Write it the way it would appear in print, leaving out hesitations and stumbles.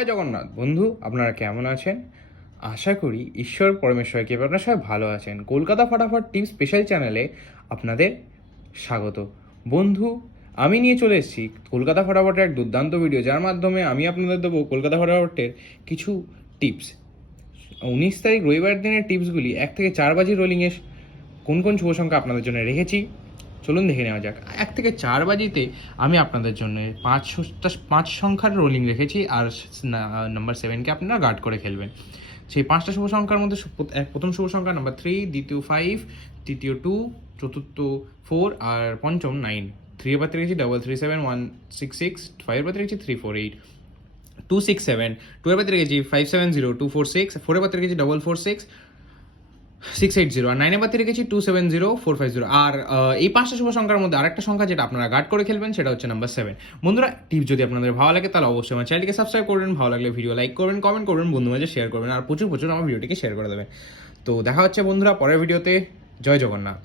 জয় জগন্নাথ বন্ধু, আপনারা কেমন আছেন? আশা করি ঈশ্বর পরমেশ্বর কৃপায় আপনারা সবাই ভালো আছেন। কলকাতা ফাটাফাট টিম স্পেশাল চ্যানেলে আপনাদের স্বাগত। বন্ধু, আমি নিয়ে চলে এসেছি কলকাতা ফাটাফাটের এক দুর্দান্ত ভিডিও, যার মাধ্যমে আমি আপনাদের দেবো কলকাতা ফাটাফাটের কিছু টিপস। 19 তারিখ রবিবার দিনের টিপসগুলি 1 থেকে 4 বাজি রোলিংয়ে কোন কোন শুভ সংখ্যা আপনাদের জন্য রেখেছি চলুন দেখে নেওয়া যাক। 1 থেকে 4 বাজিতে আমি আপনাদের জন্য পাঁচ সংখ্যার রোলিং রেখেছি, আর নাম্বার 7কে আপনারা গার্ড করে খেলবেন। সেই 5টা শুভ সংখ্যার মধ্যে প্রথম শুভ সংখ্যা নাম্বার 3, দ্বিতীয় 5, তৃতীয় 2, চতুর্থ 4 আর পঞ্চম 9। 3 এর পাতে রেখেছি 337 166, 5 এর পাতে রেখেছি 348, 267, 2 এর পাতে রেখেছি 570 246, 4 এর পাতে রেখেছি 446 680, আর 9 এর পাতে রেখেছি 270 450। আর এই 5টা শুভ সংখ্যার মধ্যে আরেকটা সংখ্যা যেটা আপনারা গার্ড করে খেলবেন সেটা হচ্ছে নাম্বার 7। বন্ধুরা, টিপ যদি আপনাদের ভালো লাগে তাহলে অবশ্যই আমার চ্যানেলটিকে সাবস্ক্রাইব করবেন, ভালো লাগলে ভিডিও লাইক করবেন, কমেন্ট করবেন, বন্ধু মাঝে শেয়ার করবেন, আর প্রচুর আমার ভিডিওটিকে শেয়ার করে দেবেন। তো দেখা হচ্ছে বন্ধুরা পরের ভিডিওতে। জয় জগন্নাথ।